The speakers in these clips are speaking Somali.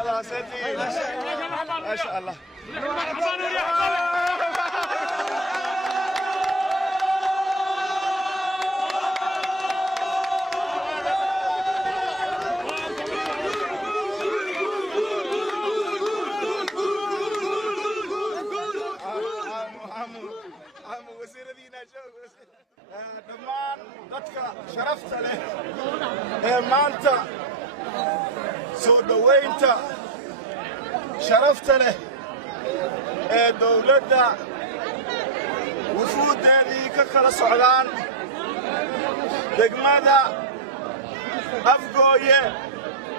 الله سيدي ما شاء الله dhammaan dadka sharafta leh ee maanta soo dhowaynta sharafta leh ee dawladda wufuuddeedii ka kala socdaan degmada Afgooye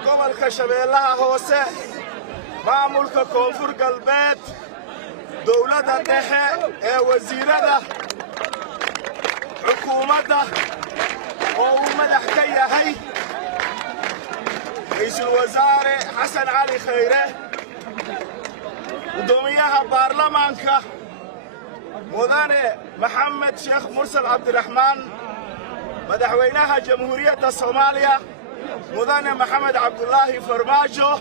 gobolka Shabeellaha Hoose maamulka Koonfur Galbeed dawladda dhexe ee wasiirada xukuumadda oo uu madax ka yahay ra'iisul wasaare xasan cali khayre gudoomiyaha baarlamaanka mudane maxamed sheekh mursal cabdiraxmaan madaxweynaha jamhuuriyadda Soomaaliya mudane maxamed cabdullaahi farmaajo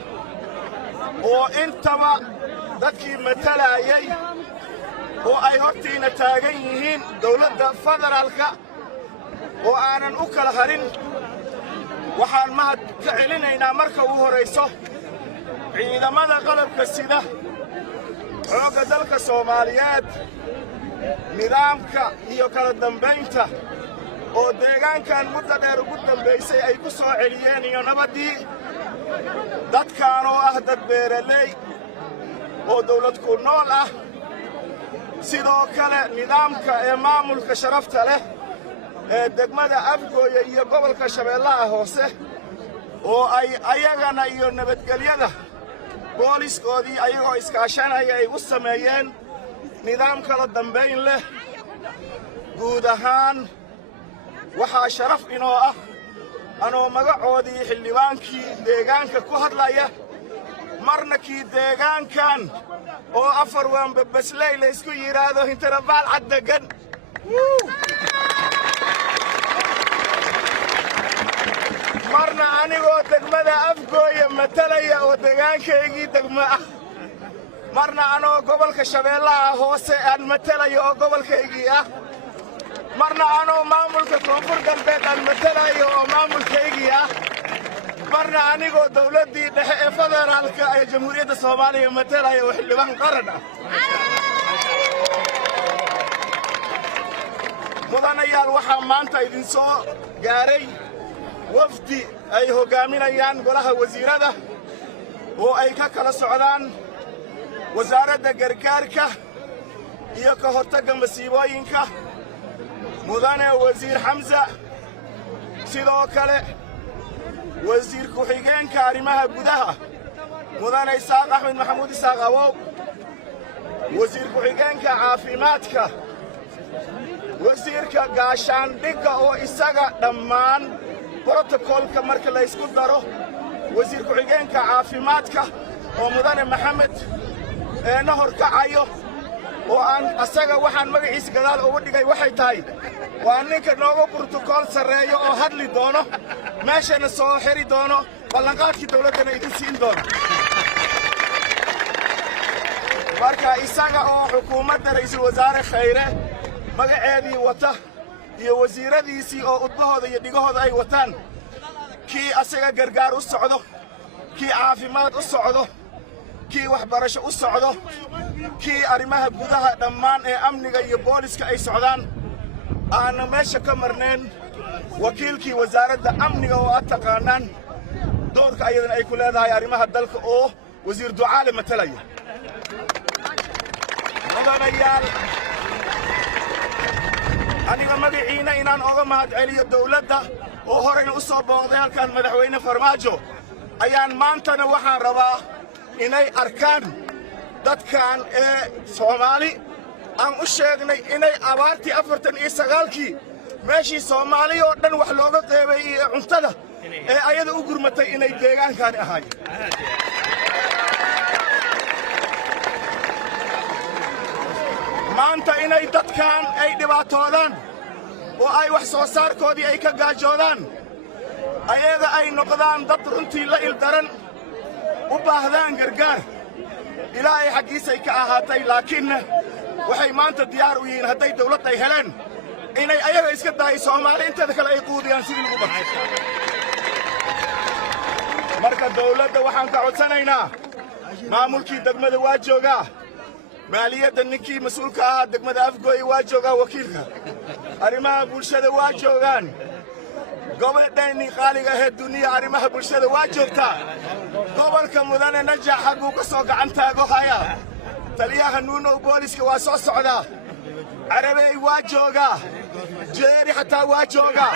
oo intaba dadkii matalayay oo ay hortiina taagan yihiin dawladda federaalka oo aanan u kala harin waxaan mahad ka celinaynaa marka ugu horayso ciidamada qalabka sida xoogga dalka Soomaaliyeed nidaamka iyo kala dambaynta oo deegaankan muddo dheer ugu dambaysay ay ku soo celiyeen iyo nabadii dadkaan oo ah dad beeraley oo dawlad ku nool ah sidoo kale nidaamka ee maamulka sharafta leh ee degmada Afgooye iyo gobolka Shabeellaha Hoose oo ay ayagana iyo nabadgelyada booliskoodii ayagoo iskaashanaya ay u sameeyeen nidaam kala dambayn leh guud ahaan waxaa sharaf inoo ah anoo magacoodii xildhibaankii deegaanka ku hadlaya marna kii deegaankan oo afar waan babasley la isku yiraahdo intarabaal cad degan marna anigoo degmada Afgooye matalaya oo deegaankaygii degmo ah marna anoo gobolka Shabeellaha Hoose aan matalayo oo gobolkaygii ah marna anoo maamulka Koonfur Galbeed aan matalayo oo maamulkaygii ah marna anigoo dawladdii dhexe ee federaalka ee jamhuuriyadda Soomaaliya matalayo oo xildhibaan qaran ah mudanayaal waxaa maanta idin soo gaaray wafdi ay hogaaminayaan golaha wasiirada oo ay ka kala socdaan wasaaradda gargaarka iyo ka hortagga masiibooyinka mudane wasiir Xamza sidoo kale wasiir ku-xigeenka arrimaha gudaha mudane Isaaq Axmed Maxamuud Isaaq Awow wasiir ku-xigeenka caafimaadka wasiirka gaashaandhigga oo isaga dhammaan بروتوكولka marka la isku daro wasiir ku-xigeenka caafimaadka oo mudane maxamed nahor kacayo oo aan asaga waxaan magaciisa gadaal ugu dhigay waxay tahay waa ninka nooga borotokool sareeyo oo hadli doono meeshana soo xiri doono ballanqaadkii dawladana idin siin doono marka isaga oo xukuumadda ra'iisul wasaare khayre magaceedii wata iyo wasiiradiisii oo udbahooda iyo dhigahooda ay wataan kii asaga gargaar u socdo kii caafimaad u socdo kii waxbarasho u socdo kii arrimaha gudaha dhammaan ee amniga iyo booliska ay socdaan aan meesha ka marneen wakiilkii wasaaradda amniga oo aad taqaanaan doorka ayadana ay ku leedahay arrimaha dalka oo wasiir ducaale matalaya mudanayaal aniga magaciina inaan oga mahad celiyo dawladda oo horeyna u soo booqday halkan madaxweyne farmaajo ayaan maantana waxaan rabaa inay arkaan dadkan ee Soomaali aan u sheegnay inay abaartii 49kii meeshii Soomaali oo dhan wax looga qeybay iyo cuntada ee ayada u gurmatay inay deegaankan ahaayeen maanta inay dadkan ay dhibaatoodaan oo ay wax soo saarkoodii ay ka gaajoodaan ayaga ay noqdaan dad runtii la ildaran u baahdaan gargaar ilaahay xaggiisay ka ahaatay laakiinna waxay maanta diyaar u yihiin hadday dawladda ay heleen inay ayaga iska dahay Soomaali inteeda kale ay quudiyaan sidii lagu bartay marka dawladda waxaan ka codsanaynaa maamulkii degmada waa joogaa maaliyadda ninkii mas'uulka ahaa degmada Afgooy waa joogaa wakiilka arrimaha bulshada waa joogaan gobol qaaliga ah duuniya arrimaha bulshada waa joogtaa gobolka mudane najax xaguu ka soo gacan taago haya taliyaha nuuno booliska waa soo socdaa carabey waa joogaa jeeri xataa waa joogaa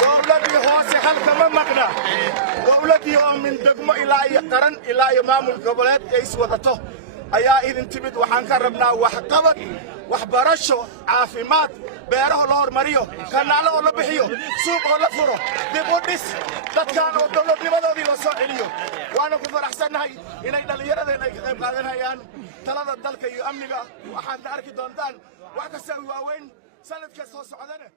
dowladii hoose halka ma maqna dowladii oo min degmo ilaa iyo qaran ilaa iyo maamul goboleed ay is wadato ayaa idin timid waxaan ka rabnaa waxqabad waxbarasho caafimaad beeraha loo hormariyo kanaalo oo la bixiyo suuq oo la furo dib u dhis dadkaan oo dowladnimadoodii loo soo celiyo waana ku faraxsannahay inay dhallinyaradeen ay ka qayb qaadanayaan talada dalka iyo amniga waxaadna arki doontaan wax kasta waaweyn sanadka soo socdana